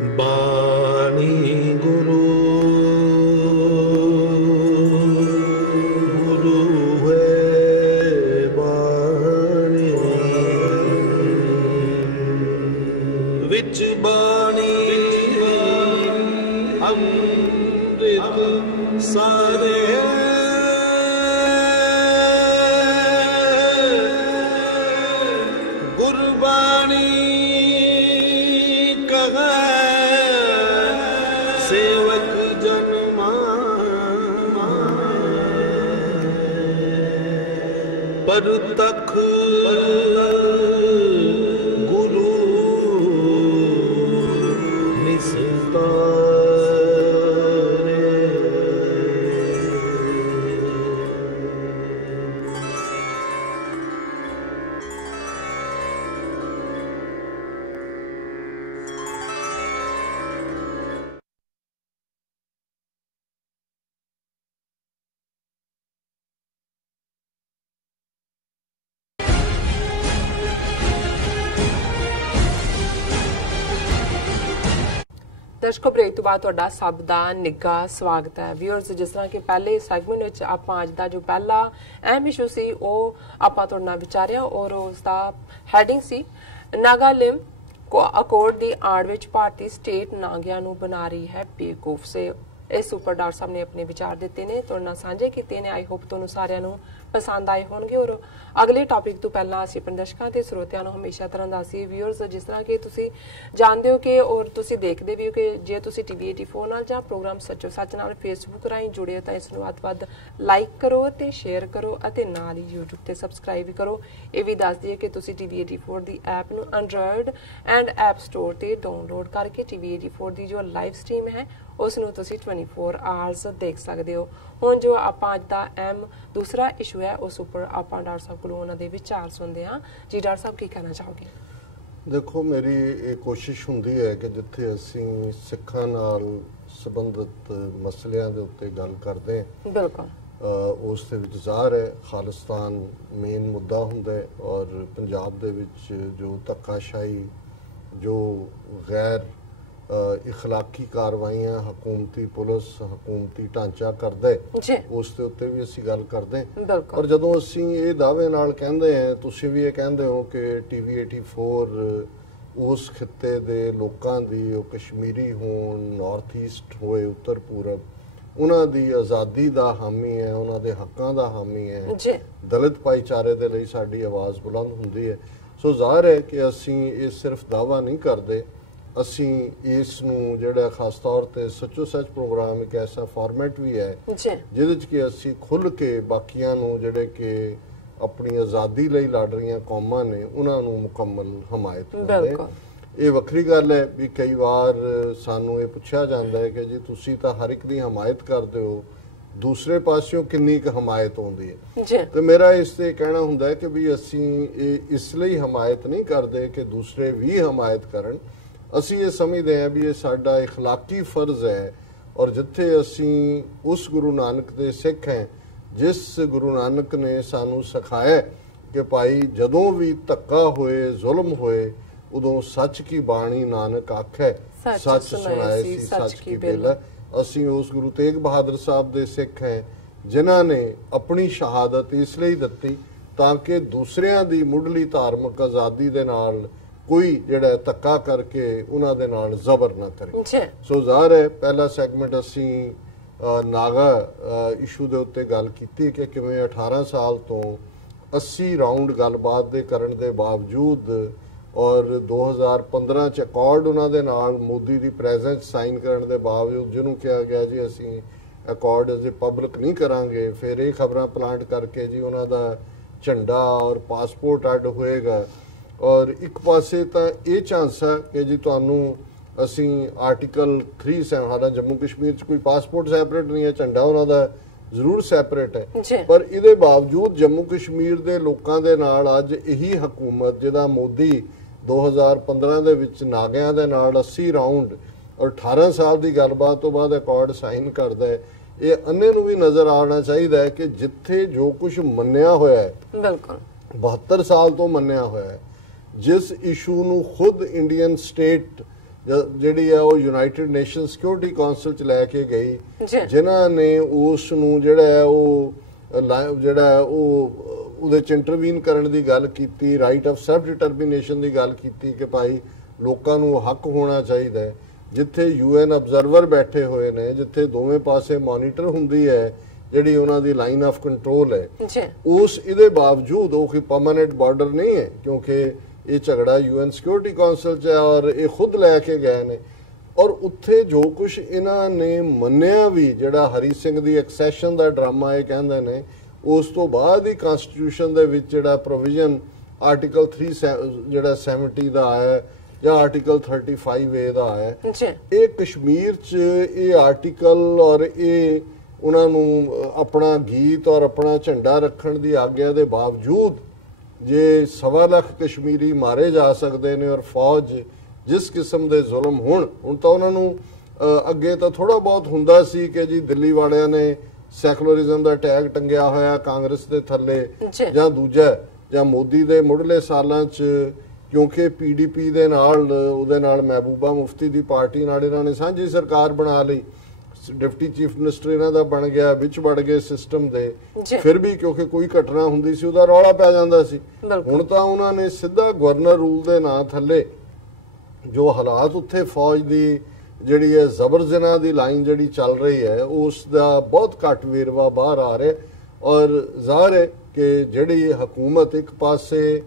बाणी गुरु गुरु है बाणी विच बाणी अमृत सारे गुरबाणी सेवक जनमा पर तख गुरु निस्तारे। दर्शकों ब्रेक तो बाद तुहाडा सब दा निघा स्वागत है। व्यूअर्स, जिस तरह कि पहले सैगमेंट विच आपां अज दा जो पहला अहम इशू सी ओह आपां तुहाडे नाल विचारिया और उसदा हैडिंग सी नागालैंड को अकॉर्ड दी आड़ विच भारती स्टेट नागियां नूं बना रही है बेवकूफ। से इस उपर डॉक्टर साहब ने अपने विचार दिते ने, तुहाडे नाल साझे कीते ने। आई होप तुहानूं सारिआं नूं पसंद आए होणगे। और अगले टॉपिक तो पहला असीं अपने दर्शकों ते श्रोतिਆਂ ਨੂੰ हमेशा तरह दसी व्यूअर्स, जिस तरह कि तुसीं जानते हो कि और तुसीं देखते भी हो कि जे तुसीं TV 84 नाल जां प्रोग्राम सच्चो सच नाल फेसबुक राਹੀਂ जुड़े हो तां इस नूं ਵੱਧ लाइक करो ते शेयर करो ਅਤੇ ਨਾਲ ਹੀ YouTube ਤੇ ਸਬਸਕ੍ਰਾਈਬ ਵੀ ਕਰੋ। ਇਹ ਵੀ ਦੱਸ ਦਈਏ ਕਿ ਤੁਸੀਂ TV 84 ਦੀ ਐਪ ਨੂੰ ਐਂਡਰੋਇਡ ਐਂਡ ਐਪ ਸਟੋਰ ਤੇ ਡਾਊਨਲੋਡ ਕਰਕੇ TV 84 ਦੀ ਜੋ ਲਾਈਵ ਸਟ੍ਰੀਮ ਹੈ ਉਸ ਨੂੰ ਤੁਸੀਂ 24 ਆਵਰਸ ਦੇਖ ਸਕਦੇ ਹੋ। ਹੁਣ ਜੋ ਆਪਾਂ ਅੱਜ ਦਾ ਅਹਿਮ दूसरा इशू है उस उपर आप डॉक्टर साहब को उन्होंने विचार सुनते हैं। जी डॉक्टर साहब की कहना चाहोगे? देखो, मेरी ये कोशिश होंदी है कि जिथे असी सिखां नाल संबंधित मसलियां दे उत्ते गल करते हैं, बिल्कुल उस दे विच ज़ाहिर है खालिस्तान मेन मुद्दा हुंदा है और पंजाब दे विच जो धक्काशाही जो गैर इखलाकी कार्रवाइयां हुकूमती पुलिस हुकूमती ढांचा करदा है उस दे उत्ते भी असीं गल करदे हैं। और जदों असीं ये दावे नाल कहंदे हैं, तुसीं भी ये कहंदे हो कि TV 84 उस खिते दे लोकां दी ओ कश्मीरी होण, नॉर्थ ईस्ट होए, उत्तर पूरब उन्हां दी आज़ादी दा हामी है, उन्हां दे हक्कां दा हामी है, दलित भाईचारे दे लई साडी आवाज़ बुलंद हुंदी है। सो ज़ाहिर है कि असीं ये सिर्फ दावा नहीं करदे, ਅਸੀਂ ਇਸ ਨੂੰ ਜਿਹੜਾ ਖਾਸ ਤੌਰ ਤੇ ਸੱਚੋ ਸੱਚ ਪ੍ਰੋਗਰਾਮ ਇੱਕ ਐਸਾ ਫਾਰਮੈਟ ਵੀ ਹੈ ਜਿਹਦੇ ਵਿੱਚ ਕਿ ਅਸੀਂ ਖੁੱਲ੍ਹ ਕੇ ਬਾਕੀਆਂ ਨੂੰ ਜਿਹੜੇ ਕਿ ਆਪਣੀ ਆਜ਼ਾਦੀ ਲਈ ਲੜ ਰਹੀਆਂ ਕੌਮਾਂ ਨੇ ਉਹਨਾਂ ਨੂੰ ਮੁਕੰਮਲ ਹਮਾਇਤ ਕਰਦੇ। ਇਹ ਵੱਖਰੀ ਗੱਲ ਹੈ ਵੀ ਕਈ ਵਾਰ ਸਾਨੂੰ ਇਹ ਪੁੱਛਿਆ ਜਾਂਦਾ ਹੈ ਕਿ ਜੀ ਤੁਸੀਂ ਤਾਂ ਹਰ ਇੱਕ ਦੀ ਹਮਾਇਤ ਕਰਦੇ ਹੋ, ਦੂਸਰੇ ਪਾਸਿਓਂ ਕਿੰਨੀ ਕੁ ਹਮਾਇਤ ਆਉਂਦੀ ਹੈ। ਤੇ ਮੇਰਾ ਇਸ ਤੇ ਕਹਿਣਾ ਹੁੰਦਾ ਹੈ ਕਿ ਵੀ ਅਸੀਂ ਇਹ ਇਸ ਲਈ ਹਮਾਇਤ ਨਹੀਂ ਕਰਦੇ ਕਿ ਦੂਸਰੇ ਵੀ ਹਮਾਇਤ ਕਰਨ। ਅਸੀਂ ਇਹ ਸਮਝਦੇ ਹਾਂ ਵੀ ਇਹ ਸਾਡਾ ਇਖਲਾਕੀ ਫਰਜ਼ ਹੈ ਔਰ ਜਿੱਥੇ ਅਸੀਂ ਉਸ ਗੁਰੂ ਨਾਨਕ ਦੇ ਸਿੱਖ ਹੈ ਜਿਸ ਗੁਰੂ ਨਾਨਕ ਨੇ ਸਾਨੂੰ ਸਿਖਾਇਆ ਕਿ ਭਾਈ ਜਦੋਂ ਵੀ ਧੱਕਾ ਹੋਏ, ਜ਼ੁਲਮ ਹੋਏ, ਉਦੋਂ ਸੱਚ ਕੀ ਬਾਣੀ ਨਾਨਕ ਆਖੈ, ਸੱਚ ਸੁਣਾਏ ਸੀ ਸੱਚ ਕੀ ਬਿਲ। ਅਸੀਂ ਉਸ ਗੁਰੂ ਤੇਗ ਬਹਾਦਰ ਸਾਹਿਬ ਦੇ ਸਿੱਖ ਹੈ ਜਿਨ੍ਹਾਂ ਨੇ ਆਪਣੀ ਸ਼ਹਾਦਤ ਇਸ ਲਈ ਦਿੱਤੀ ਤਾਂ ਕਿ ਦੂਸਰਿਆਂ ਦੀ ਮੁੱਢਲੀ ਧਾਰਮਿਕ ਆਜ਼ਾਦੀ ਦੇ ਨਾਲ ਕੋਈ ਜਿਹੜਾ ਧੱਕਾ ਕਰਕੇ ਉਹਨਾਂ ਦੇ ਨਾਲ ਜ਼ਬਰ ਨਾ ਕਰੇ। ਸੋ ਜ਼ਾਹਿਰ ਹੈ ਪਹਿਲਾ ਸੈਗਮੈਂਟ ਅਸੀਂ ਨਾਗਾ ਇਸ਼ੂ ਦੇ ਉੱਤੇ ਗੱਲ ਕੀਤੀ ਕਿ ਕਿਵੇਂ 18 ਸਾਲ ਤੋਂ 80 ਰਾਉਂਡ ਗੱਲਬਾਤ ਦੇ ਕਰਨ ਦੇ ਬਾਵਜੂਦ ਔਰ 2015 ਚ ਅਕੋਰਡ ਉਹਨਾਂ ਦੇ ਨਾਲ ਮੋਦੀ ਦੀ ਪ੍ਰੈਜ਼ੈਂਸ ਸਾਈਨ ਕਰਨ ਦੇ ਬਾਵਜੂਦ ਜਿਹਨੂੰ ਕਿਹਾ ਗਿਆ ਜੀ ਅਸੀਂ ਅਕੋਰਡ ਅਜੇ ਪਬਲਿਕ ਨਹੀਂ ਕਰਾਂਗੇ, ਫਿਰ ਇਹ ਖਬਰਾਂ ਪਲਾਂਟ ਕਰਕੇ ਜੀ ਉਹਨਾਂ ਦਾ ਝੰਡਾ ਔਰ ਪਾਸਪੋਰਟ ਅੱਡ ਹੋਏਗਾ। ਔਰ ਇੱਕ ਪਾਸੇ ਤਾਂ ਇਹ ਚਾਂਸ ਹੈ ਕਿ ਜੀ ਤੁਹਾਨੂੰ ਅਸੀਂ ਆਰਟੀਕਲ 3 ਸਾਡਾ ਜੰਮੂ ਕਸ਼ਮੀਰ 'ਚ ਕੋਈ ਪਾਸਪੋਰਟ ਸੈਪਰੇਟ ਨਹੀਂ ਹੈ, ਝੰਡਾ ਉਹਨਾਂ ਦਾ ਜ਼ਰੂਰ ਸੈਪਰੇਟ ਹੈ, ਪਰ ਇਹਦੇ ਬਾਵਜੂਦ ਜੰਮੂ ਕਸ਼ਮੀਰ ਦੇ ਲੋਕਾਂ ਦੇ ਨਾਲ ਅੱਜ ਇਹੀ ਹਕੂਮਤ ਜਿਹਦਾ ਮੋਦੀ 2015 ਦੇ ਵਿੱਚ ਨਾਗਿਆਂ ਦੇ ਨਾਲ 80 ਰਾਉਂਡ ਔਰ 18 ਸਾਲ ਦੀ ਗੱਲਬਾਤ ਤੋਂ ਬਾਅਦ ਅਕੋਰਡ ਸਾਈਨ ਕਰਦਾ ਹੈ, ਇਹ ਅੰਨੇ ਨੂੰ ਵੀ ਨਜ਼ਰ ਆਉਣਾ ਚਾਹੀਦਾ ਹੈ ਕਿ ਜਿੱਥੇ ਜੋ ਕੁਝ ਮੰਨਿਆ ਹੋਇਆ ਹੈ, ਬਿਲਕੁਲ 72 ਸਾਲ ਤੋਂ ਮੰਨਿਆ ਹੋਇਆ ਹੈ, ਜਿਸ ਇਸ਼ੂ ਨੂੰ ਖੁਦ ਇੰਡੀਅਨ ਸਟੇਟ ਜਿਹੜੀ ਹੈ ਉਹ ਯੂਨਾਈਟਿਡ ਨੇਸ਼ਨ ਸਿਕਿਉਰਿਟੀ ਕਾਉਂਸਲ ਚ ਲੈ ਕੇ ਗਈ, ਜਿਨ੍ਹਾਂ ਨੇ ਉਸ ਨੂੰ ਜਿਹੜਾ ਹੈ ਉਹ ਉਹਦੇ ਚ ਇੰਟਰਵੀਨ ਕਰਨ ਦੀ ਗੱਲ ਕੀਤੀ, ਰਾਈਟ ਆਫ ਸੈਲਫ ਡਿਟਰਮੀਨੇਸ਼ਨ ਦੀ ਗੱਲ ਕੀਤੀ ਕਿ ਭਾਈ ਲੋਕਾਂ ਨੂੰ ਹੱਕ ਹੋਣਾ ਚਾਹੀਦਾ ਹੈ। ਜਿੱਥੇ UN ਅਬਜ਼ਰਵਰ ਬੈਠੇ ਹੋਏ ਨੇ, ਜਿੱਥੇ ਦੋਵੇਂ ਪਾਸੇ ਮੋਨੀਟਰ ਹੁੰਦੀ ਹੈ ਜਿਹੜੀ ਉਹਨਾਂ ਦੀ ਲਾਈਨ ਆਫ ਕੰਟਰੋਲ ਹੈ, ਉਸ ਇਹਦੇ ਬਾਵਜੂਦ ਉਹ ਕੋਈ ਪਰਮਾਨੈਂਟ ਬਾਰਡਰ ਨਹੀਂ ਹੈ, ਕਿਉਂਕਿ ਇਹ ਝਗੜਾ UN ਸਿਕਿਉਰਿਟੀ ਕਾਉਂਸਲ 'ਚ ਹੈ ਔਰ ਇਹ ਖੁਦ ਲੈ ਕੇ ਗਏ ਨੇ। ਔਰ ਉੱਥੇ ਜੋ ਕੁਝ ਇਹਨਾਂ ਨੇ ਮੰਨਿਆ ਵੀ, ਜਿਹੜਾ ਹਰੀ ਸਿੰਘ ਦੀ ਐਕਸੈਸ਼ਨ ਦਾ ਡਰਾਮਾ ਇਹ ਕਹਿੰਦੇ ਨੇ, ਉਸ ਤੋਂ ਬਾਅਦ ਹੀ ਕਨਸਟੀਟਿਊਸ਼ਨ ਦੇ ਵਿੱਚ ਜਿਹੜਾ ਪ੍ਰੋਵੀਜ਼ਨ ਆਰਟੀਕਲ 3 ਜਿਹੜਾ 70 ਦਾ ਆਇਆ ਜਾਂ ਆਰਟੀਕਲ 35A ਦਾ ਆਇਆ, ਇਹ ਕਸ਼ਮੀਰ 'ਚ ਇਹ ਆਰਟੀਕਲ ਔਰ ਇਹ ਉਹਨਾਂ ਨੂੰ ਆਪਣਾ ਗੀਤ ਔਰ ਆਪਣਾ ਝੰਡਾ ਰੱਖਣ ਦੀ ਆਗਿਆ ਦੇ ਬਾਵਜੂਦ ਜੇ 1.25 ਲੱਖ ਕਸ਼ਮੀਰੀ ਮਾਰੇ ਜਾ ਸਕਦੇ ਨੇ ਔਰ ਫੌਜ ਜਿਸ ਕਿਸਮ ਦੇ ਜ਼ੁਲਮ ਹੁਣ ਤਾਂ ਉਹਨਾਂ ਨੂੰ ਅੱਗੇ ਤਾਂ ਥੋੜਾ ਬਹੁਤ ਹੁੰਦਾ ਸੀ ਕਿ ਜੀ ਦਿੱਲੀ ਵਾਲਿਆਂ ਨੇ ਸੈਕੂਲਰਿਜ਼ਮ ਦਾ ਟੈਗ ਟੰਗਿਆ ਹੋਇਆ ਕਾਂਗਰਸ ਦੇ ਥੱਲੇ, ਜਾਂ ਦੂਜਾ ਜਾਂ ਮੋਦੀ ਦੇ ਮੁੱਢਲੇ ਸਾਲਾਂ 'ਚ ਕਿਉਂਕਿ PDP ਦੇ ਨਾਲ ਉਹਦੇ ਨਾਲ ਮਹਿਬੂਬਾ ਮੁਫਤੀ ਦੀ ਪਾਰਟੀ ਨਾਲ ਇਹਨਾਂ ਨੇ ਸਾਂਝੀ ਸਰਕਾਰ ਬਣਾ ਲਈ, ਡਿਪਟੀ ਚੀਫ ਮਿਨਿਸਟਰ ਇਹਨਾਂ ਦਾ ਬਣ ਗਿਆ, ਵਿੱਚ ਵੜ ਗਏ ਸਿਸਟਮ ਦੇ। ਫਿਰ ਵੀ ਕਿਉਂਕਿ ਕੋਈ ਘਟਨਾ ਹੁੰਦੀ ਸੀ ਉਹਦਾ ਰੌਲਾ ਪੈ ਜਾਂਦਾ ਸੀ। ਹੁਣ ਤਾਂ ਉਹਨਾਂ ਨੇ ਸਿੱਧਾ ਗਵਰਨਰ ਰੂਲ ਦੇ ਨਾਂ ਥੱਲੇ ਜੋ ਹਾਲਾਤ ਉੱਥੇ ਫੌਜ ਦੀ ਜਿਹੜੀ ਹੈ ਜ਼ਬਰ ਜਨਾਹ ਦੀ ਲਾਈਨ ਜਿਹੜੀ ਚੱਲ ਰਹੀ ਹੈ, ਉਸ ਦਾ ਬਹੁਤ ਘੱਟ ਵੇਰਵਾ ਬਾਹਰ ਆ ਰਿਹਾ। ਔਰ ਜ਼ਾਹਰ ਹੈ ਕਿ ਜਿਹੜੀ ਹਕੂਮਤ ਇੱਕ ਪਾਸੇ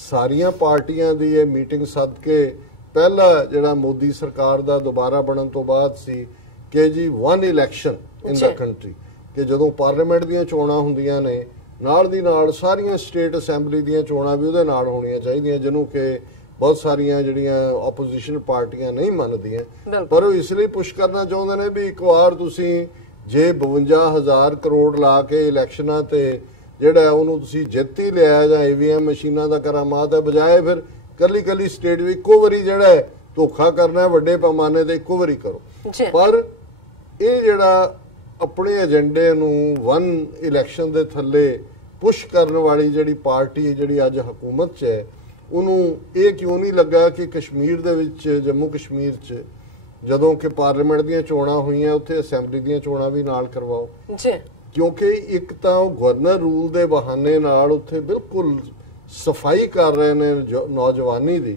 ਸਾਰੀਆਂ ਪਾਰਟੀਆਂ ਦੀ ਇਹ ਮੀਟਿੰਗ ਸੱਦ ਕੇ, ਪਹਿਲਾ ਜਿਹੜਾ ਮੋਦੀ ਸਰਕਾਰ ਦਾ ਦੁਬਾਰਾ ਬਣਨ ਤੋਂ ਬਾਅਦ ਸੀ ਕਿ ਜੀ 1 ਇਲੈਕਸ਼ਨ ਇਨ ਦਾ ਕੰਟਰੀ, ਕਿ ਜਦੋਂ ਪਾਰਲੀਮੈਂਟ ਦੀਆਂ ਚੋਣਾਂ ਹੁੰਦੀਆਂ ਨੇ ਨਾਲ ਦੀ ਨਾਲ ਸਾਰੀਆਂ ਸਟੇਟ ਅਸੈਂਬਲੀ ਦੀਆਂ ਚੋਣਾਂ ਵੀ ਉਹਦੇ ਨਾਲ ਹੋਣੀਆਂ ਚਾਹੀਦੀਆਂ, ਜਿਹਨੂੰ ਕਿ ਬਹੁਤ ਸਾਰੀਆਂ ਜਿਹੜੀਆਂ ਆਪੋਜੀਸ਼ਨ ਪਾਰਟੀਆਂ ਨਹੀਂ ਮੰਨਦੀਆਂ। ਪਰ ਉਹ ਇਸ ਲਈ ਪੁਸ਼ ਕਰਨਾ ਚਾਹੁੰਦੇ ਨੇ ਵੀ ਇੱਕ ਵਾਰ ਤੁਸੀਂ ਜੇ 52,000 ਕਰੋੜ ਲਾ ਕੇ ਇਲੈਕਸ਼ਨਾਂ ਤੇ ਜਿਹੜਾ ਉਹਨੂੰ ਤੁਸੀਂ ਜਿੱਤ ਹੀ ਲਿਆ ਜਾਂ EVM ਮਸ਼ੀਨਾਂ ਦਾ ਕਰਾਮਾਤ ਹੈ, ਬਜਾਏ ਫਿਰ ਕੱਲੀ ਸਟੇਟ ਵਿੱਚ ਇੱਕੋ ਵਾਰੀ ਜਿਹੜਾ ਹੈ ਧੋਖਾ ਕਰਨਾ ਵੱਡੇ ਪੈਮਾਨੇ ਤੇ ਇੱਕੋ ਵਾਰੀ ਕਰੋ। ਪਰ ਇਹ ਜਿਹੜਾ ਆਪਣੇ ਏਜੰਡੇ ਨੂੰ 1 ਇਲੈਕਸ਼ਨ ਦੇ ਥੱਲੇ ਪੁਸ਼ ਕਰਨ ਵਾਲੀ ਜਿਹੜੀ ਪਾਰਟੀ ਜਿਹੜੀ ਅੱਜ ਹਕੂਮਤ 'ਚ ਹੈ, ਉਹਨੂੰ ਇਹ ਕਿਉਂ ਨਹੀਂ ਲੱਗਾ ਕਿ ਕਸ਼ਮੀਰ ਦੇ ਵਿੱਚ, ਜੰਮੂ ਕਸ਼ਮੀਰ 'ਚ ਜਦੋਂ ਕਿ ਪਾਰਲੀਮੈਂਟ ਦੀਆਂ ਚੋਣਾਂ ਹੋਈਆਂ ਉੱਥੇ ਅਸੈਂਬਲੀ ਦੀਆਂ ਚੋਣਾਂ ਵੀ ਨਾਲ ਕਰਵਾਓ। ਕਿਉਂਕਿ ਇੱਕ ਤਾਂ ਉਹ ਗਵਰਨਰ ਰੂਲ ਦੇ ਬਹਾਨੇ ਨਾਲ ਉੱਥੇ ਬਿਲਕੁਲ ਸਫਾਈ ਕਰ ਰਹੇ ਨੇ ਨੌਜਵਾਨੀ ਦੀ।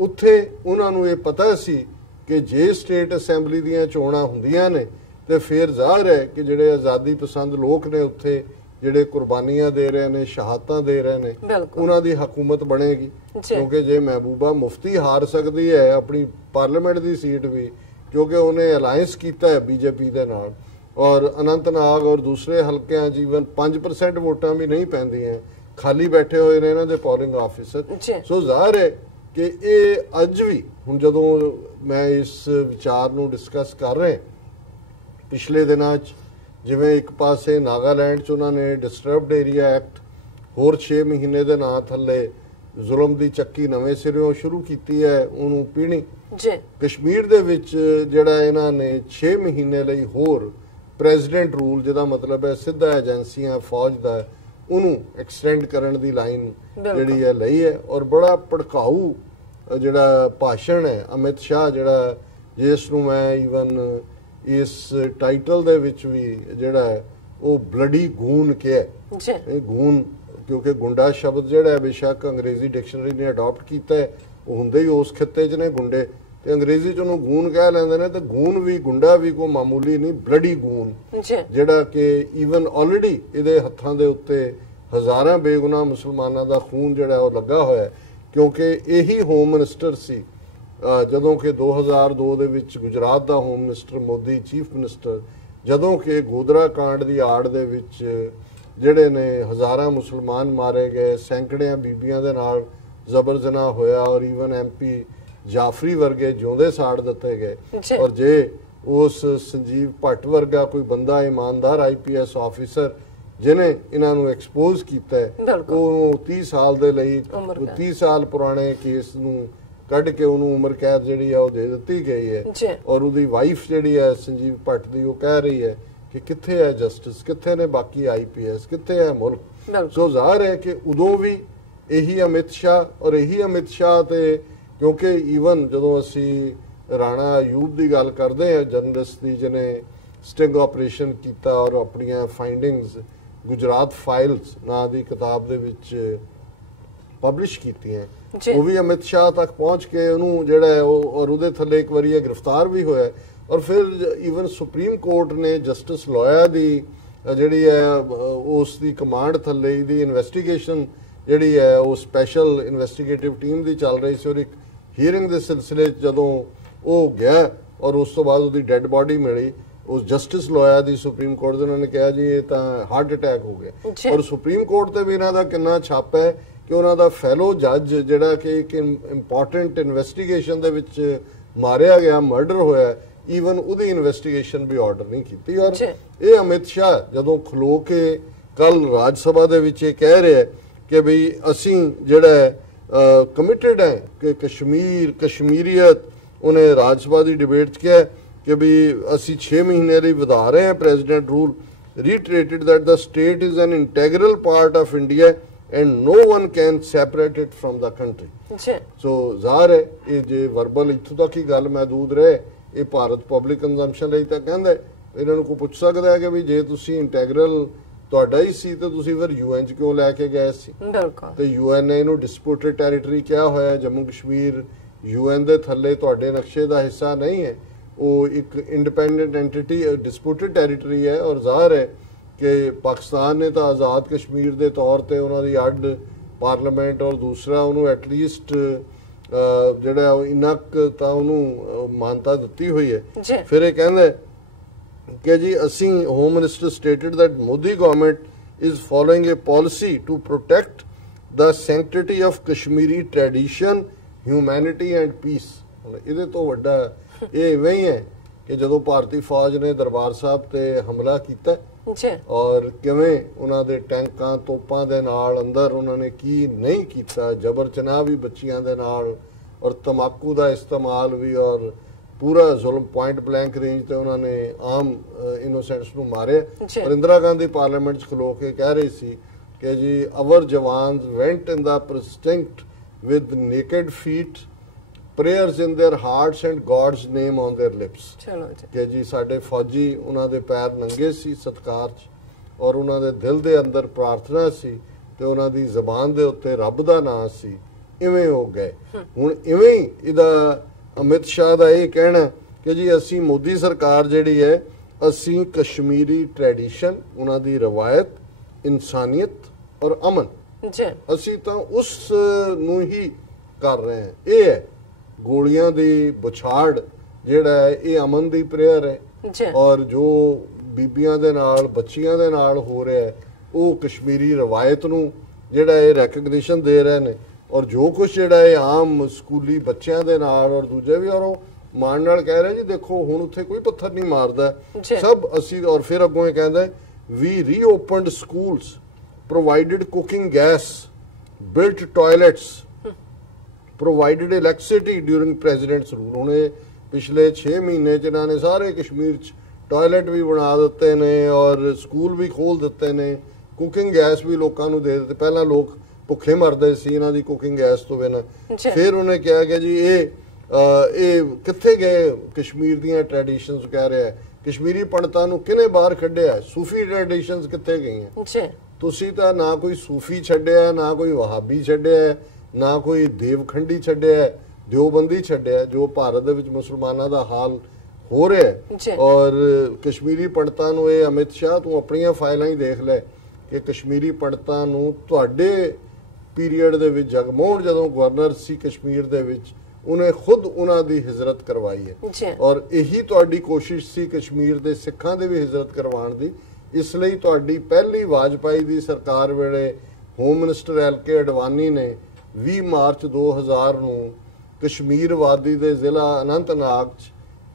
ਉੱਥੇ ਉਹਨਾਂ ਨੂੰ ਇਹ ਪਤਾ ਸੀ ਕਿ ਜੇ ਸਟੇਟ ਅਸੈਂਬਲੀ ਦੀਆਂ ਚੋਣਾਂ ਹੁੰਦੀਆਂ ਨੇ ਤੇ ਫਿਰ ਜ਼ਾਹਰ ਹੈ ਕਿ ਜਿਹੜੇ ਆਜ਼ਾਦੀ ਪਸੰਦ ਲੋਕ ਨੇ ਉੱਥੇ ਜਿਹੜੇ ਕੁਰਬਾਨੀਆਂ ਦੇ ਰਹੇ ਨੇ, ਸ਼ਹਾਦਤਾਂ ਦੇ ਰਹੇ ਨੇ, ਉਹਨਾਂ ਦੀ ਹਕੂਮਤ ਬਣੇਗੀ। ਕਿਉਂਕਿ ਜੇ ਮਹਿਬੂਬਾ ਮੁਫਤੀ ਹਾਰ ਸਕਦੀ ਹੈ ਆਪਣੀ ਪਾਰਲੀਮੈਂਟ ਦੀ ਸੀਟ ਵੀ, ਕਿਉਂਕਿ ਉਹਨੇ ਅਲਾਈਅੰਸ ਕੀਤਾ ਹੈ BJP ਦੇ ਨਾਲ, ਔਰ ਅਨੰਤਨਾਗ ਔਰ ਦੂਸਰੇ ਹਲਕਿਆਂ ਜੀਵਨ 5% ਵੋਟਾਂ ਵੀ ਨਹੀਂ ਪੈਂਦੀਆਂ, ਖਾਲੀ ਬੈਠੇ ਹੋਏ ਨੇ ਇਹਨਾਂ ਦੇ ਪੋਲਿੰਗ ਆਫਿਸਰ। ਸੋ ਜ਼ਾਹਰ ਹੈ ਕਿ ਇਹ ਅੱਜ ਵੀ, ਹੁਣ ਜਦੋਂ ਮੈਂ ਇਸ ਵਿਚਾਰ ਨੂੰ ਡਿਸਕਸ ਕਰ ਰਿਹਾ ਪਿਛਲੇ ਦਿਨਾਂ 'ਚ, ਜਿਵੇਂ ਇੱਕ ਪਾਸੇ ਨਾਗਾਲੈਂਡ 'ਚ ਉਹਨਾਂ ਨੇ ਡਿਸਟਰਬਡ ਏਰੀਆ ਐਕਟ ਹੋਰ 6 ਮਹੀਨੇ ਦੇ ਨਾਂ ਥੱਲੇ ਜ਼ੁਲਮ ਦੀ ਚੱਕੀ ਨਵੇਂ ਸਿਰਿਓਂ ਸ਼ੁਰੂ ਕੀਤੀ ਹੈ, ਉਹਨੂੰ ਪੀਣੀ। ਕਸ਼ਮੀਰ ਦੇ ਵਿੱਚ ਜਿਹੜਾ ਇਹਨਾਂ ਨੇ 6 ਮਹੀਨੇ ਲਈ ਹੋਰ ਪ੍ਰੈਜ਼ੀਡੈਂਟ ਰੂਲ, ਜਿਹਦਾ ਮਤਲਬ ਹੈ ਸਿੱਧਾ ਏਜੰਸੀਆਂ ਫੌਜ ਦਾ, ਉਹਨੂੰ ਐਕਸਟੈਂਡ ਕਰਨ ਦੀ ਲਾਈਨ ਜਿਹੜੀ ਹੈ ਲਈ ਹੈ। ਔਰ ਬੜਾ ਭੜਕਾਊ ਜਿਹੜਾ ਭਾਸ਼ਣ ਹੈ ਅਮਿਤ ਸ਼ਾਹ, ਜਿਹੜਾ ਜਿਸ ਨੂੰ ਮੈਂ ਈਵਨ ਇਸ ਟਾਈਟਲ ਦੇ ਵਿੱਚ ਵੀ ਜਿਹੜਾ ਹੈ ਉਹ ਬਲੱਡੀ ਗੂਨ ਕਿਹਾ। ਇਹ ਗੂਨ ਕਿਉਂਕਿ ਗੁੰਡਾ ਸ਼ਬਦ ਜਿਹੜਾ ਹੈ ਬੇਸ਼ੱਕ ਅੰਗਰੇਜ਼ੀ ਡਿਕਸ਼ਨਰੀ ਨੇ ਅਡਾਪਟ ਕੀਤਾ ਹੈ, ਉਹ ਹੁੰਦੇ ਹੀ ਉਸ ਖਿੱਤੇ 'ਚ ਨੇ ਗੁੰਡੇ, ਤੇ ਅੰਗਰੇਜ਼ੀ 'ਚ ਉਹਨੂੰ ਗੂਨ ਕਹਿ ਲੈਂਦੇ ਨੇ। ਤੇ ਗੂਨ ਵੀ ਗੁੰਡਾ ਵੀ ਕੋਈ ਮਾਮੂਲੀ ਨਹੀਂ, ਬਲੱਡੀ ਗੂਨ, ਜਿਹੜਾ ਕਿ ਈਵਨ ਆਲਰੇਡੀ ਇਹਦੇ ਹੱਥਾਂ ਦੇ ਉੱਤੇ ਹਜ਼ਾਰਾਂ ਬੇਗੁਨਾਹ ਮੁਸਲਮਾਨਾਂ ਦਾ ਖੂਨ ਜਿਹੜਾ ਉਹ ਲੱਗਾ ਹੋਇਆ, ਕਿਉਂਕਿ ਇਹੀ ਹੋਮ ਮਿਨਿਸਟਰ ਸੀ ਜਦੋਂ ਕਿ 2002 ਦੇ ਵਿੱਚ ਗੁਜਰਾਤ ਦਾ home minister Modi chief minister, ਜਦੋਂ ਕਿ ਗੋਦਰਾ ਕਾਂਡ ਦੀ ਆੜ ਦੇ ਵਿੱਚ ਜਿਹੜੇ ਨੇ ਹਜ਼ਾਰਾਂ ਮੁਸਲਮਾਨ ਮਾਰੇ ਗਏ, ਸੈਂਕੜਿਆਂ ਬੀਬੀਆਂ ਦੇ ਨਾਲ ਜ਼ਬਰ ਜਨਾਹ ਹੋਇਆ, ਔਰ ਈਵਨ MP ਜਾਫਰੀ ਵਰਗੇ ਜਿਉਂਦੇ ਸਾੜ ਦਿੱਤੇ ਗਏ। ਔਰ ਜੇ ਉਸ ਸੰਜੀਵ ਭੱਟ ਵਰਗਾ ਕੋਈ ਬੰਦਾ ਇਮਾਨਦਾਰ IPS ਆਫੀਸਰ ਜਿਹਨੇ ਇਹਨਾਂ ਨੂੰ ਐਕਸਪੋਜ਼ ਕੀਤਾ, ਉਹ 30 ਸਾਲ ਦੇ ਲਈ 30 ਸਾਲ ਪੁਰਾਣੇ ਕੇਸ ਨੂੰ ਕੱਢ ਕੇ ਉਹਨੂੰ ਉਮਰ ਕੈਦ ਜਿਹੜੀ ਆ ਉਹ ਦੇ ਦਿੱਤੀ ਗਈ ਹੈ। ਔਰ ਉਹਦੀ ਵਾਈਫ ਜਿਹੜੀ ਹੈ ਸੰਜੀਵ ਭੱਟ ਦੀ, ਉਹ ਕਹਿ ਰਹੀ ਹੈ ਕਿ ਕਿੱਥੇ ਹੈ ਜਸਟਿਸ, ਕਿੱਥੇ ਨੇ ਬਾਕੀ IPS, ਕਿੱਥੇ ਹੈ ਮੁਲਕ। ਸੋ ਜ਼ਾਹਰ ਹੈ ਕਿ ਉਦੋਂ ਵੀ ਇਹੀ ਅਮਿਤ ਸ਼ਾਹ, ਔਰ ਇਹੀ ਅਮਿਤ ਸ਼ਾਹ ਤੇ ਕਿਉਂਕਿ ਈਵਨ ਜਦੋਂ ਅਸੀਂ ਰਾਣਾ ਅਯੂਬ ਦੀ ਗੱਲ ਕਰਦੇ ਆ, ਜਰਨਲਿਸਟ ਦੀ ਜਿਹਨੇ ਸਟਿੰਗ ਆਪਰੇਸ਼ਨ ਕੀਤਾ ਔਰ ਆਪਣੀਆਂ ਫਾਈਂਡਿੰਗਸ ਗੁਜਰਾਤ ਫਾਈਲਸ ਨਾਂ ਦੀ ਕਿਤਾਬ ਦੇ ਵਿੱਚ ਪਬਲਿਸ਼ ਕੀਤੀਆਂ। ਉਹ ਵੀ ਅਮਿਤ ਸ਼ਾਹ ਤੱਕ ਪਹੁੰਚ ਕੇ ਉਹਨੂੰ ਜਿਹੜਾ ਹੈ ਉਹ ਔਰ ਉਹਦੇ ਥੱਲੇ ਇੱਕ ਵਾਰੀ ਇਹ ਗ੍ਰਿਫਤਾਰ ਵੀ ਹੋਇਆ। ਔਰ ਫਿਰ ਈਵਨ ਸੁਪਰੀਮ ਕੋਰਟ ਨੇ ਜਸਟਿਸ ਲੋਇਆ ਦੀ ਜਿਹੜੀ ਹੈ ਉਸ ਦੀ ਕਮਾਂਡ ਥੱਲੇ ਦੀ ਇਨਵੈਸਟੀਗੇਸ਼ਨ ਜਿਹੜੀ ਹੈ ਉਹ ਸਪੈਸ਼ਲ ਇਨਵੈਸਟੀਗੇਟਿਵ ਟੀਮ ਦੀ ਚੱਲ ਰਹੀ ਸੀ, ਔਰ ਇੱਕ ਹੀਅਰਿੰਗ ਦੇ ਸਿਲਸਿਲੇ 'ਚ ਜਦੋਂ ਉਹ ਗਿਆ ਔਰ ਉਸ ਤੋਂ ਬਾਅਦ ਉਹਦੀ ਡੈੱਡ ਬਾਡੀ ਮਿਲੀ ਉਸ ਜਸਟਿਸ ਲੋਇਆ ਦੀ ਸੁਪਰੀਮ ਕੋਰਟ ਦੇ, ਉਹਨਾਂ ਨੇ ਕਿਹਾ ਜੀ ਇਹ ਤਾਂ ਹਾਰਟ ਅਟੈਕ ਹੋ ਗਿਆ। ਔਰ ਸੁਪਰੀਮ ਕੋਰਟ ਤੇ ਵੀ ਇਹਨਾਂ ਦਾ ਕਿੰਨਾ ਛਾਪ ਹੈ ਕਿ ਉਹਨਾਂ ਦਾ ਫੈਲੋ ਜੱਜ ਜਿਹੜਾ ਕਿ ਇੱਕ ਇੰਪੋਰਟੈਂਟ ਇਨਵੈਸਟੀਗੇਸ਼ਨ ਦੇ ਵਿੱਚ ਮਾਰਿਆ ਗਿਆ, ਮਰਡਰ ਹੋਇਆ, ਈਵਨ ਉਹਦੀ ਇਨਵੈਸਟੀਗੇਸ਼ਨ ਵੀ ਆਰਡਰ ਨਹੀਂ ਕੀਤੀ। ਔਰ ਇਹ ਅਮਿਤ ਸ਼ਾਹ ਜਦੋਂ ਖਲੋ ਕੇ ਕੱਲ ਰਾਜ ਸਭਾ ਦੇ ਵਿੱਚ ਇਹ ਕਹਿ ਰਿਹਾ ਕਿ ਬਈ ਅਸੀਂ ਜਿਹੜਾ ਕਮਿਟਡ ਹੈ ਕਿ ਕਸ਼ਮੀਰੀਅਤ, ਉਹਨੇ ਰਾਜ ਸਭਾ ਦੀ ਡਿਬੇਟ 'ਚ ਕਿਹਾ ਕਿ ਵੀ ਅਸੀਂ 6 ਮਹੀਨੇ ਲਈ ਵਧਾ ਰਹੇ ਹਾਂ president rule, reiterated that the state is an integral part of India and no one can separate it from the country। ਸੋ ਜ਼ਾਹਰ ਹੈ ਇਹ ਜੇ ਵਰਬਲ ਇੱਥੋਂ ਤੱਕ ਹੀ ਗੱਲ ਮਹਿਦੂਦ ਰਹੇ, ਇਹ ਭਾਰਤ ਪਬਲਿਕ ਕੰਜ਼ੰਪਸ਼ਨ ਲਈ ਤਾਂ ਕਹਿੰਦਾ, ਇਹਨਾਂ ਨੂੰ ਕੋਈ ਪੁੱਛ ਸਕਦਾ ਹੈ ਕਿ ਵੀ ਜੇ ਤੁਸੀਂ ਇੰਟੈਗਰਲ ਤੁਹਾਡਾ ਹੀ ਸੀ ਤੇ ਤੁਸੀਂ ਫਿਰ UN 'ਚ ਕਿਉਂ ਲੈ ਕੇ ਗਏ ਸੀ? ਤੇ UN ਨੇ ਇਹਨੂੰ ਡਿਸਪਿਊਟਡ ਟੈਰੀਟਰੀ ਕਿਹਾ ਹੋਇਆ। ਜੰਮੂ ਕਸ਼ਮੀਰ UN ਦੇ ਥੱਲੇ ਤੁਹਾਡੇ ਨਕਸ਼ੇ ਦਾ ਹਿੱਸਾ ਨਹੀਂ ਹੈ, ਉਹ ਇੱਕ ਇੰਡੀਪੈਂਡੈਂਟ ਐਂਟੀਟੀ ਡਿਸਪਿਊਟਡ ਟੈਰੀਟਰੀ ਹੈ। ਔਰ ਜ਼ਾਹਰ ਹੈ ਕਿ ਪਾਕਿਸਤਾਨ ਨੇ ਤਾਂ ਆਜ਼ਾਦ ਕਸ਼ਮੀਰ ਦੇ ਤੌਰ ਤੇ ਉਹਨਾਂ ਦੀ ਅੱਡ ਪਾਰਲੀਮੈਂਟ ਔਰ ਦੂਸਰਾ ਉਹਨੂੰ ਐਟਲੀਸਟ ਜਿਹੜਾ ਇੰਨਾ ਤਾਂ ਉਹਨੂੰ ਮਾਨਤਾ ਦਿੱਤੀ ਹੋਈ ਹੈ। ਫਿਰ ਇਹ ਕਹਿੰਦਾ ਕਿ ਜੀ ਅਸੀਂ home minister stated that Modi government is following a policy to protect the sanctity of Kashmiri tradition, humanity and peace। ਇਹਦੇ ਤੋਂ ਵੱਡਾ ਇਹ ਇਵੇਂ ਹੀ ਹੈ ਕਿ ਜਦੋਂ ਭਾਰਤੀ ਫੌਜ ਨੇ ਦਰਬਾਰ ਸਾਹਿਬ ਤੇ ਹਮਲਾ ਕੀਤਾ ਔਰ ਕਿਵੇਂ ਉਹਨਾਂ ਦੇ ਟੈਂਕਾਂ ਤੋਪਾਂ ਦੇ ਨਾਲ ਅੰਦਰ ਉਹਨਾਂ ਨੇ ਕੀ ਨਹੀਂ ਕੀਤਾ, ਜਬਰ ਜਨਾਹ ਵੀ ਬੱਚੀਆਂ ਦੇ ਨਾਲ ਔਰ ਤਮਾਕੂ ਦਾ ਇਸਤੇਮਾਲ ਵੀ ਔਰ ਪੂਰਾ ਜ਼ੁਲਮ ਪੁਆਇੰਟ ਬਲੈਂਕ ਰੇਂਜ ਤੇ ਉਹਨਾਂ ਨੇ ਆਮ ਇਨੋਸੈਂਟਸ ਨੂੰ ਮਾਰਿਆ। ਔਰ ਇੰਦਰਾ ਗਾਂਧੀ ਪਾਰਲੀਮੈਂਟ 'ਚ ਖਲੋ ਕੇ ਕਹਿ ਰਹੀ ਸੀ ਕਿ ਜੀ our jawans went in the precinct with naked feet, prayers in their hearts and God's name on their lips। ਕਿ ਜੀ ਸਾਡੇ ਫੌਜੀ ਉਹਨਾਂ ਦੇ ਪੈਰ ਨੰਗੇ ਸੀ ਸਤਕਾਰ 'ਚ ਔਰ ਉਹਨਾਂ ਦੇ ਦਿਲ ਦੇ ਅੰਦਰ ਪ੍ਰਾਰਥਨਾ ਸੀ ਤੇ ਉਹਨਾਂ ਦੀ ਜ਼ਬਾਨ ਦੇ ਉੱਤੇ ਰੱਬ ਦਾ ਨਾਮ ਸੀ, ਇਵੇਂ ਹੋ ਗਏ। ਹੁਣ ਇਵੇਂ ਹੀ ਇਹਦਾ ਅਮਿਤ ਸ਼ਾਹ ਦਾ ਇਹ ਕਹਿਣਾ ਕਿ ਜੀ ਅਸੀਂ ਮੋਦੀ ਸਰਕਾਰ ਜਿਹੜੀ ਹੈ ਅਸੀਂ ਕਸ਼ਮੀਰੀ ਟ੍ਰੈਡੀਸ਼ਨ, ਉਹਨਾਂ ਦੀ ਰਵਾਇਤ, ਇਨਸਾਨੀਅਤ ਔਰ ਅਮਨ ਅਸੀਂ ਤਾਂ ਉਸ ਨੂੰ ਹੀ ਕਰ ਰਹੇ ਹਾਂ। ਇਹ ਹੈ ਗੋਲੀਆਂ ਦੀ ਬੁਛਾੜ ਜਿਹੜਾ ਹੈ ਇਹ ਅਮਨ ਦੀ ਪ੍ਰੇਅਰ ਹੈ ਔਰ ਜੋ ਬੀਬੀਆਂ ਦੇ ਨਾਲ ਬੱਚੀਆਂ ਦੇ ਨਾਲ ਹੋ ਰਿਹਾ ਹੈ ਉਹ ਕਸ਼ਮੀਰੀ ਰਵਾਇਤ ਨੂੰ ਜਿਹੜਾ ਇਹ ਰੈਕਗਨੀਸ਼ਨ ਦੇ ਰਹੇ ਨੇ। ਔਰ ਜੋ ਕੁਝ ਜਿਹੜਾ ਇਹ ਆਮ ਸਕੂਲੀ ਬੱਚਿਆਂ ਦੇ ਨਾਲ ਔਰ ਦੂਜੇ ਵੀ ਔਰ ਉਹ ਮਾਣ ਨਾਲ ਕਹਿ ਰਹੇ ਜੀ ਦੇਖੋ ਹੁਣ ਉੱਥੇ ਕੋਈ ਪੱਥਰ ਨਹੀਂ ਮਾਰਦਾ ਸਭ ਅਸੀਂ। ਔਰ ਫਿਰ ਅੱਗੋਂ ਇਹ ਕਹਿੰਦਾ ਵੀ reopened schools, provided cooking gas, built toilets, provided electricity during president's rule. ਹੁਣ ਇਹ ਪਿਛਲੇ 6 ਮਹੀਨੇ 'ਚ ਇਹਨਾਂ ਨੇ ਸਾਰੇ ਕਸ਼ਮੀਰ 'ਚ ਟਾਇਲਟ ਵੀ ਬਣਾ ਦਿੱਤੇ ਨੇ ਔਰ ਸਕੂਲ ਵੀ ਖੋਲ ਦਿੱਤੇ ਨੇ, ਕੁਕਿੰਗ ਗੈਸ ਵੀ ਲੋਕਾਂ ਨੂੰ ਦੇ ਦਿੱਤੇ। ਪਹਿਲਾਂ ਲੋਕ ਭੁੱਖੇ ਮਰਦੇ ਸੀ ਇਹਨਾਂ ਦੀ ਕੁਕਿੰਗ ਗੈਸ ਤੋਂ ਬਿਨਾਂ। ਫਿਰ ਉਹਨੇ ਕਿਹਾ ਕਿ ਜੀ ਇਹ ਕਿੱਥੇ ਗਏ ਕਸ਼ਮੀਰ ਦੀਆਂ ਟ੍ਰੈਡੀਸ਼ਨਸ, ਕਹਿ ਰਿਹਾ ਕਸ਼ਮੀਰੀ ਪੰਡਤਾਂ ਨੂੰ ਕਿਹਨੇ ਬਾਹਰ ਕੱਢਿਆ, ਸੂਫੀ ਟ੍ਰੈਡੀਸ਼ਨਸ ਕਿੱਥੇ ਗਈਆਂ? ਤੁਸੀਂ ਤਾਂ ਨਾ ਕੋਈ ਸੂਫੀ ਛੱਡਿਆ, ਨਾ ਕੋਈ ਵਹਾਬੀ ਛੱਡਿਆ, ਨਾ ਕੋਈ ਦੇਵਖੰਡੀ ਛੱਡਿਆ, ਦਿਓਬੰਦੀ ਛੱਡਿਆ, ਜੋ ਭਾਰਤ ਦੇ ਵਿੱਚ ਮੁਸਲਮਾਨਾਂ ਦਾ ਹਾਲ ਹੋ ਰਿਹਾ। ਔਰ ਕਸ਼ਮੀਰੀ ਪੰਡਤਾਂ ਨੂੰ ਇਹ ਅਮਿਤ ਸ਼ਾਹ ਤੂੰ ਆਪਣੀਆਂ ਫਾਈਲਾਂ ਹੀ ਦੇਖ ਲੈ ਕਿ ਕਸ਼ਮੀਰੀ ਪੰਡਤਾਂ ਨੂੰ ਤੁਹਾਡੇ ਪੀਰੀਅਡ ਦੇ ਵਿੱਚ ਜਗਮੋਹਨ ਜਦੋਂ ਗਵਰਨਰ ਸੀ ਕਸ਼ਮੀਰ ਦੇ ਵਿੱਚ ਉਹਨੇ ਖੁਦ ਉਹਨਾਂ ਦੀ ਹਿਜਰਤ ਕਰਵਾਈ ਹੈ ਔਰ ਇਹੀ ਤੁਹਾਡੀ ਕੋਸ਼ਿਸ਼ ਸੀ ਕਸ਼ਮੀਰ ਦੇ ਸਿੱਖਾਂ ਦੇ ਵੀ ਹਿਜਰਤ ਕਰਵਾਉਣ ਦੀ। ਇਸ ਲਈ ਤੁਹਾਡੀ ਪਹਿਲੀ ਵਾਜਪਾਈ ਦੀ ਸਰਕਾਰ ਵੇਲੇ ਹੋਮ ਮਿਨਿਸਟਰ LK ਅਡਵਾਨੀ ਨੇ 20 ਮਾਰਚ 2000 ਨੂੰ ਕਸ਼ਮੀਰ ਵਾਦੀ ਦੇ ਜ਼ਿਲ੍ਹਾ ਅਨੰਤਨਾਗ 'ਚ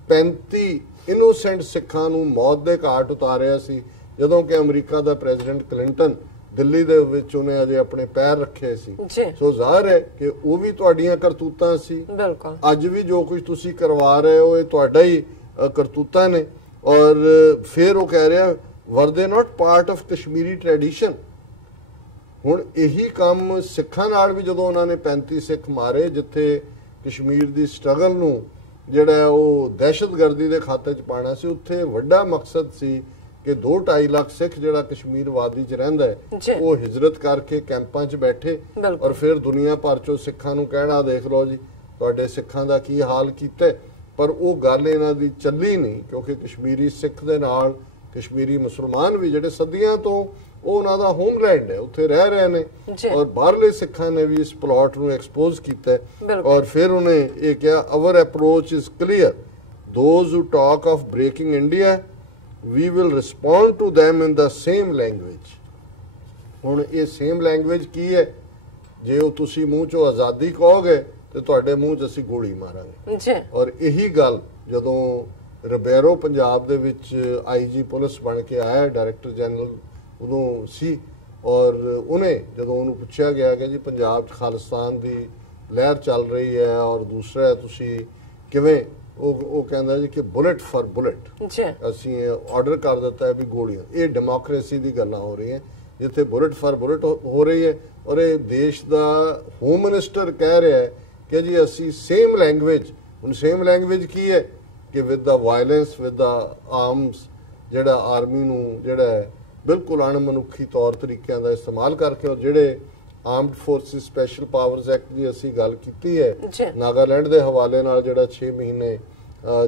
35 ਇਨੋਸੈਂਟ ਸਿੱਖਾਂ ਨੂੰ ਮੌਤ ਦੇ ਘਾਟ ਉਤਾਰਿਆ ਸੀ ਜਦੋਂ ਕਿ ਅਮਰੀਕਾ ਦਾ ਪ੍ਰੈਜ਼ੀਡੈਂਟ ਕਲਿੰਟਨ ਦਿੱਲੀ ਦੇ ਵਿੱਚ ਉਹਨੇ ਅਜੇ ਆਪਣੇ ਪੈਰ ਰੱਖੇ ਸੀ। ਸੋ ਜ਼ਾਹਰ ਹੈ ਕਿ ਉਹ ਵੀ ਤੁਹਾਡੀਆਂ ਕਰਤੂਤਾਂ ਸੀ। ਅੱਜ ਵੀ ਜੋ ਕੁਝ ਤੁਸੀਂ ਕਰਵਾ ਰਹੇ ਹੋ ਇਹ ਤੁਹਾਡਾ ਹੀ ਕਰਤੂਤਾਂ ਨੇ। ਔਰ ਫਿਰ ਉਹ ਕਹਿ ਰਿਹਾ were they not part of Kashmiri tradition. ਹੁਣ ਇਹੀ ਕੰਮ ਸਿੱਖਾਂ ਨਾਲ ਵੀ ਜਦੋਂ ਉਹਨਾਂ ਨੇ 35 ਸਿੱਖ ਮਾਰੇ ਜਿੱਥੇ ਕਸ਼ਮੀਰ ਦੀ ਸਟਰਗਲ ਨੂੰ ਜਿਹੜਾ ਉਹ ਦਹਿਸ਼ਤਗਰਦੀ ਦੇ ਖਾਤੇ 'ਚ ਪਾਣਾ ਸੀ। ਉੱਥੇ ਵੱਡਾ ਮਕਸਦ ਸੀ ਕਿ 2-2.5 ਲੱਖ ਸਿੱਖ ਜਿਹੜਾ ਕਸ਼ਮੀਰ ਵਾਦੀ 'ਚ ਰਹਿੰਦਾ ਹੈ ਉਹ ਹਿਜਰਤ ਕਰਕੇ ਕੈਂਪਾਂ 'ਚ ਬੈਠੇ ਔਰ ਫਿਰ ਦੁਨੀਆ ਭਰ 'ਚੋਂ ਸਿੱਖਾਂ ਨੂੰ ਕਹਿਣਾ ਦੇਖ ਲਓ ਜੀ ਤੁਹਾਡੇ ਸਿੱਖਾਂ ਦਾ ਕੀ ਹਾਲ ਕੀਤਾ। ਪਰ ਉਹ ਗੱਲ ਇਹਨਾਂ ਦੀ ਚੱਲੀ ਨਹੀਂ, ਕਿਉਂਕਿ ਕਸ਼ਮੀਰੀ ਸਿੱਖ ਦੇ ਨਾਲ ਕਸ਼ਮੀਰੀ ਮੁਸਲਮਾਨ ਵੀ ਜਿਹੜੇ ਸਦੀਆਂ ਤੋਂ ਉਹ ਉਹਨਾਂ ਦਾ ਹੋਮਲੈਂਡ ਹੈ, ਉੱਥੇ ਰਹਿ ਰਹੇ ਨੇ ਔਰ ਬਾਹਰਲੇ ਸਿੱਖਾਂ ਨੇ ਵੀ ਇਸ ਪਲਾਟ ਨੂੰ ਐਕਸਪੋਜ਼ ਕੀਤਾ ਔਰ ਫਿਰ ਉਹਨੇ ਇਹ ਕਿਹਾ our approach is clear, those who talk of breaking India we will respond to them in the same language। ਹੁਣ ਇਹ ਸੇਮ ਲੈਂਗੁਏਜ ਕੀ ਹੈ? ਜੇ ਉਹ ਤੁਸੀਂ ਮੂੰਹ ਚੋਂ ਆਜ਼ਾਦੀ ਕਹੋਗੇ ਤੇ ਤੁਹਾਡੇ ਮੂੰਹ 'ਚ ਅਸੀਂ ਗੋਲੀ ਮਾਰਾਂਗੇ। ਔਰ ਇਹੀ ਗੱਲ ਜਦੋਂ ਰਿਬੇਰੋ ਪੰਜਾਬ ਦੇ ਵਿੱਚ IG ਪੁਲਿਸ ਬਣ ਕੇ ਆਇਆ ਡਾਇਰੈਕਟਰ ਜਨਰਲ ਉਦੋਂ ਸੀ ਔਰ ਉਹਨੇ ਜਦੋਂ ਉਹਨੂੰ ਪੁੱਛਿਆ ਗਿਆ ਕਿ ਜੀ ਪੰਜਾਬ 'ਚ ਖਾਲਿਸਤਾਨ ਦੀ ਲਹਿਰ ਚੱਲ ਰਹੀ ਹੈ ਔਰ ਦੂਸਰਾ ਤੁਸੀਂ ਕਿਵੇਂ, ਉਹ ਕਹਿੰਦਾ ਜੀ ਕਿ ਬੁਲਟ ਫॉर ਬੁਲਟ ਅਸੀਂ ਆਰਡਰ ਕਰ ਦਿੱਤਾ ਹੈ ਵੀ ਗੋਲੀਆਂ। ਇਹ ਡੈਮੋਕ੍ਰੇਸੀ ਦੀ ਗੱਲਾਂ ਹੋ ਰਹੀਆਂ ਜਿੱਥੇ ਬੁਲਟ ਫॉर ਬੁਲਟ ਹੋ ਰਹੀ ਹੈ ਔਰ ਇਹ ਦੇਸ਼ ਦਾ ਹੋਮ ਮਿਨਿਸਟਰ ਕਹਿ ਰਿਹਾ ਹੈ ਕਿ ਜੀ ਅਸੀਂ ਸੇਮ ਲੈਂਗੁਏਜ। ਹੁਣ ਸੇਮ ਲੈਂਗੁਏਜ ਕੀ ਹੈ ਕਿ with the violence with the arms ਜਿਹੜਾ ਆਰਮੀ ਨੂੰ ਜਿਹੜਾ ਬਿਲਕੁਲ ਅਣਮਨੁੱਖੀ ਤੌਰ ਤਰੀਕਿਆਂ ਦਾ ਇਸਤੇਮਾਲ ਕਰਕੇ ਔਰ ਜਿਹੜੇ armed forces special powers act ਦੀ ਅਸੀਂ ਗੱਲ ਕੀਤੀ ਹੈ ਨਾਗਾਲੈਂਡ ਦੇ ਹਵਾਲੇ ਨਾਲ ਜਿਹੜਾ 6 ਮਹੀਨੇ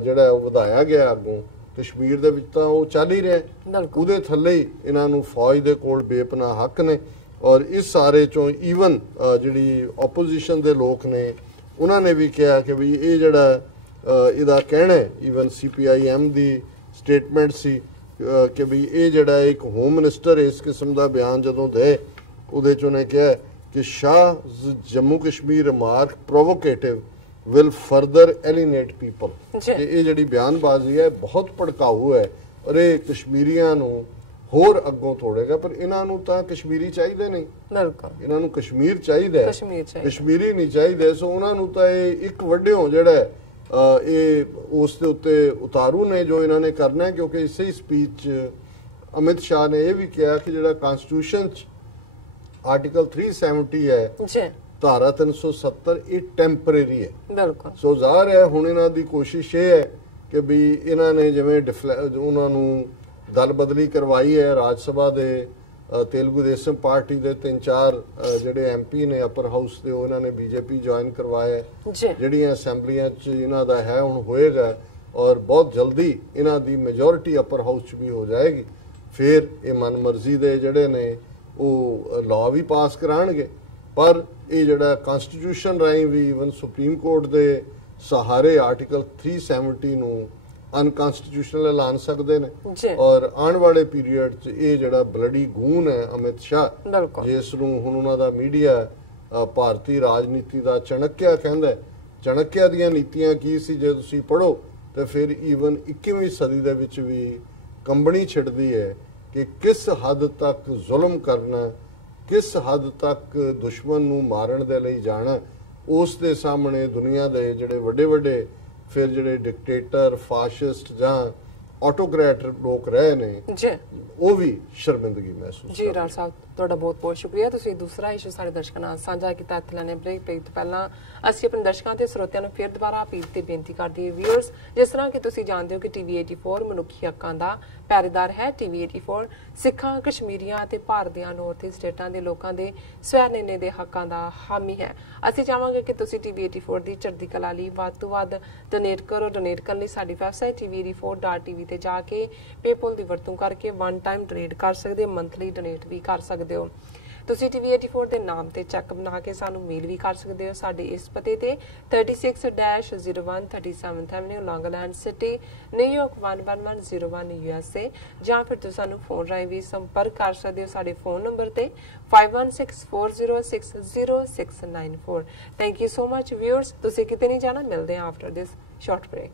ਜਿਹੜਾ ਉਹ ਵਧਾਇਆ ਗਿਆ ਅੱਗੋਂ ਕਸ਼ਮੀਰ ਦੇ ਵਿੱਚ ਤਾਂ ਉਹ ਚੱਲ ਹੀ ਰਿਹਾ, ਉਹਦੇ ਥੱਲੇ ਹੀ ਇਹਨਾਂ ਨੂੰ ਫੌਜ ਦੇ ਕੋਲ ਬੇਪਨਾਹ ਹੱਕ ਨੇ। ਔਰ ਇਸ ਸਾਰੇ ਚੋਂ ਈਵਨ ਜਿਹੜੀ ਆਪੋਜੀਸ਼ਨ ਦੇ ਲੋਕ ਨੇ ਉਹਨਾਂ ਨੇ ਵੀ ਕਿਹਾ ਕਿ ਵੀ ਇਹ ਜਿਹੜਾ ਇਹਦਾ ਕਹਿਣਾ ਈਵਨ CPIM ਦੀ ਸਟੇਟਮੈਂਟ ਸੀ ਕਿ ਵੀ ਇਹ ਜਿਹੜਾ ਇੱਕ ਹੋਮ ਮਿਨਿਸਟਰ ਇਸ ਕਿਸਮ ਦਾ ਬਿਆਨ ਜਦੋਂ ਦੇ ਉਹਦੇ 'ਚ ਉਹਨੇ ਕਿਹਾ ਕਿ Shah Jammu Kashmir remark provocative will further alienate people। ਇਹ ਜਿਹੜੀ ਬਿਆਨਬਾਜ਼ੀ ਹੈ ਬਹੁਤ ਭੜਕਾਊ ਹੈ ਔਰ ਇਹ ਕਸ਼ਮੀਰੀਆਂ ਨੂੰ ਹੋਰ ਅੱਗੋਂ ਤੋੜੇਗਾ। ਪਰ ਇਹਨਾਂ ਨੂੰ ਤਾਂ ਕਸ਼ਮੀਰੀ ਚਾਹੀਦੇ ਨਹੀਂ, ਇਹਨਾਂ ਨੂੰ ਕਸ਼ਮੀਰ ਚਾਹੀਦਾ ਹੈ, ਕਸ਼ਮੀਰੀ ਨਹੀਂ ਚਾਹੀਦੇ। ਸੋ ਉਹਨਾਂ ਨੂੰ ਤਾਂ ਇਹ ਇੱਕ ਵੱਡਿਓ ਜਿਹੜਾ ਇਹ ਉਸ ਦੇ ਉੱਤੇ ਉਤਾਰੂ ਨੇ ਜੋ ਇਹਨਾਂ ਨੇ ਕਰਨਾ ਹੈ। ਕਿਉਂਕਿ ਇਸੇ ਸਪੀਚ ਅਮਿਤ ਸ਼ਾਹ ਨੇ ਇਹ ਵੀ ਕਿਹਾ ਕਿ ਜਿਹੜਾ ਕਨਸਟੀਟਿਊਸ਼ਨ 'ਚ ਆਰਟੀਕਲ 370 ਹੈ ਧਾਰਾ 370 ਇਹ ਟੈਂਪਰੇਰੀ ਹੈ। ਬਿਲਕੁਲ। ਸੋ ਜ਼ਾਹਰ ਹੈ ਹੁਣ ਇਹਨਾਂ ਦੀ ਕੋਸ਼ਿਸ਼ ਇਹ ਹੈ ਕਿ ਵੀ ਇਹਨਾਂ ਨੇ ਜਿਵੇਂ ਉਹਨਾਂ ਨੂੰ ਦਲ ਬਦਲੀ ਕਰਵਾਈ ਹੈ ਰਾਜ ਸਭਾ ਦੇ ਤੇਲਗੂ ਦੇਸ਼ਮ ਪਾਰਟੀ ਦੇ 3-4 ਜਿਹੜੇ MP ਨੇ ਅਪਰ ਹਾਊਸ ਦੇ ਉਹ ਇਹਨਾਂ ਨੇ BJP ਜੁਆਇਨ ਕਰਵਾਇਆ ਜਿਹੜੀਆਂ ਅਸੈਂਬਲੀਆਂ 'ਚ ਇਹਨਾਂ ਦਾ ਹੈ ਹੁਣ ਹੋਏਗਾ ਔਰ ਬਹੁਤ ਜਲਦੀ ਇਹਨਾਂ ਦੀ ਮੈਜੋਰਿਟੀ ਅਪਰ ਹਾਊਸ 'ਚ ਵੀ ਹੋ ਜਾਏਗੀ। ਫਿਰ ਇਹ ਮਨਮਰਜ਼ੀ ਦੇ ਜਿਹੜੇ ਨੇ ਉਹ ਲਾਅ ਵੀ ਪਾਸ ਕਰਾਣਗੇ। ਪਰ ਇਹ ਜਿਹੜਾ ਕਨਸਟੀਟਿਊਸ਼ਨ ਰਾਹੀਂ ਵੀ ਇਵਨ ਸੁਪਰੀਮ ਕੋਰਟ ਦੇ ਸਹਾਰੇ ਆਰਟੀਕਲ 370 ਨੂੰ ਅਨਕਨਸਟੀਟਿਊਸ਼ਨਲ ਐਲਾਨ ਸਕਦੇ ਨੇ ਔਰ ਆਉਣ ਵਾਲੇ ਪੀਰੀਅਡ 'ਚ ਇਹ ਜਿਹੜਾ ਬਲੱਡੀ ਗੂਨ ਹੈ ਅਮਿਤ ਸ਼ਾਹ ਜਿਸ ਨੂੰ ਹੁਣ ਉਹਨਾਂ ਦਾ ਮੀਡੀਆ ਭਾਰਤੀ ਰਾਜਨੀਤੀ ਦਾ ਚਣਕਿਆ ਕਹਿੰਦਾ। ਚਣਕਿਆ ਦੀਆਂ ਨੀਤੀਆਂ ਕੀ ਸੀ ਜੇ ਤੁਸੀਂ ਪੜ੍ਹੋ ਤੇ ਫਿਰ ਈਵਨ 21ਵੀਂ ਸਦੀ ਦੇ ਵਿੱਚ ਵੀ ਕੰਬਣੀ ਛਿੜਦੀ ਹੈ ਕਿ ਕਿਸ ਹੱਦ ਤੱਕ ਜ਼ੁਲਮ ਕਰਨਾ, ਕਿਸ ਹੱਦ ਤੱਕ ਦੁਸ਼ਮਣ ਨੂੰ ਮਾਰਨ ਦੇ ਲਈ ਜਾਣਾ। ਉਸ ਦੇ ਸਾਹਮਣੇ ਦੁਨੀਆ ਦੇ ਜਿਹੜੇ ਵੱਡੇ ਵੱਡੇ ਫਿਰ ਜਿਹੜੇ ਡਿਕਟੇਟਰ ਫਾਸ਼ਿਸਟ ਜਾਂ ਆਟੋਕਰੈਟ ਲੋਕ ਰਹੇ ਨੇ ਉਹ ਵੀ ਸ਼ਰਮਿੰਦਗੀ ਮਹਿਸੂਸ ਜੀ। ਰਾਜ ਸਾਹਿਬ ਤੁਹਾਡਾ ਬਹੁਤ ਬਹੁਤ ਸ਼ੁਕਰੀਆ। ਤੁਸੀਂ ਦੂਸਰਾ ਇਸ਼ੂ ਸਾਡੇ ਦਰਸ਼ਕਾਂ ਨਾਲ ਸਾਂਝਾ ਕੀਤਾ। ਇੱਥੇ ਲੈਣੇ ਬ੍ਰੇਕ ਤੋਂ ਪਹਿਲਾਂ ਅਸੀਂ ਆਪਣੇ ਦਰਸ਼ਕਾਂ ਤੇ ਸਰੋਤਿਆਂ ਨੂੰ ਫਿਰ ਦੁਬਾਰਾ ਅਪੀਲ ਤੇ ਬੇਨਤੀ ਕਰਦੇ ਹਾਂ ਵਿਊਅਰਸ, ਜਿਸ ਤਰ੍ਹਾਂ ਕਿ ਤੁਸੀਂ ਜਾਣਦੇ ਹੋ ਕਿ TV84 ਮਨੁੱਖੀ ਹੱਕਾਂ ਦਾ ਪਹਿਰੇਦਾਰ ਹੈ। TV84 ਸਿੱਖਾਂ, ਕਸ਼ਮੀਰੀਆਂ ਅਤੇ ਭਾਰਤ ਦੀਆਂ ਨਾਰਥ ਈਸਟ ਸਟੇਟਾਂ ਦੇ ਲੋਕਾਂ ਦੇ ਸਵੈ ਨਿਰਣੇ ਦੇ ਹੱਕਾਂ ਦਾ ਹਾਮੀ ਹੈ। ਅਸੀਂ ਚਾਹਾਂਗੇ ਕਿ ਤੁਸੀਂ TV84 ਦੀ ਚੜ੍ਹਦੀ ਕਲਾ ਲਈ ਵੱਧ ਤੋਂ ਵੱਧ ਡੋਨੇਟ ਕਰੋ। ਡੋਨੇਟ ਕਰਨ ਲਈ ਸਾਡੀ ਵੈਬਸਾਈਟ tv84.tv ਤੇ ਜਾ ਕੇ ਪੇਪਲ ਦੀ ਵਰਤੋਂ ਕਰਕੇ ਵਨ ਟਾਈਮ ਡੋਨੇਟ ਕਰ ਸਕਦੇ ਹੋ, ਮੰਥਲੀ ਡੋਨੇਟ ਵੀ ਕਰ ਸਕਦੇ ਹੋ। ਤੁਸੀਂ TV84 ਦੇ ਨਾਮ ਤੇ ਚੈੱਕ ਬਣਾ ਕੇ ਸਾਨੂੰ ਮੇਲ ਵੀ ਕਰ ਸਕਦੇ ਹੋ ਸਾਡੇ ਇਸ ਪਤੇ ਤੇ 36-01 37th Avenue, Long Island City, New York 11101 USA, ਜਾਂ ਫਿਰ ਤੁਸੀਂ ਸਾਨੂੰ ਫੋਨ ਰਾਹੀਂ ਵੀ ਸੰਪਰਕ ਕਰ ਸਕਦੇ ਹੋ ਸਾਡੇ ਫੋਨ ਨੰਬਰ ਤੇ 5164060694। Thank you so much viewers. ਤੁਸੀਂ ਕਿਤੇ ਨਹੀਂ ਜਾਣਾ, ਮਿਲਦੇ ਹਾਂ ਆਫਟਰ ਦਿਸ ਸ਼ਾਰਟ ਬ੍ਰੇਕ।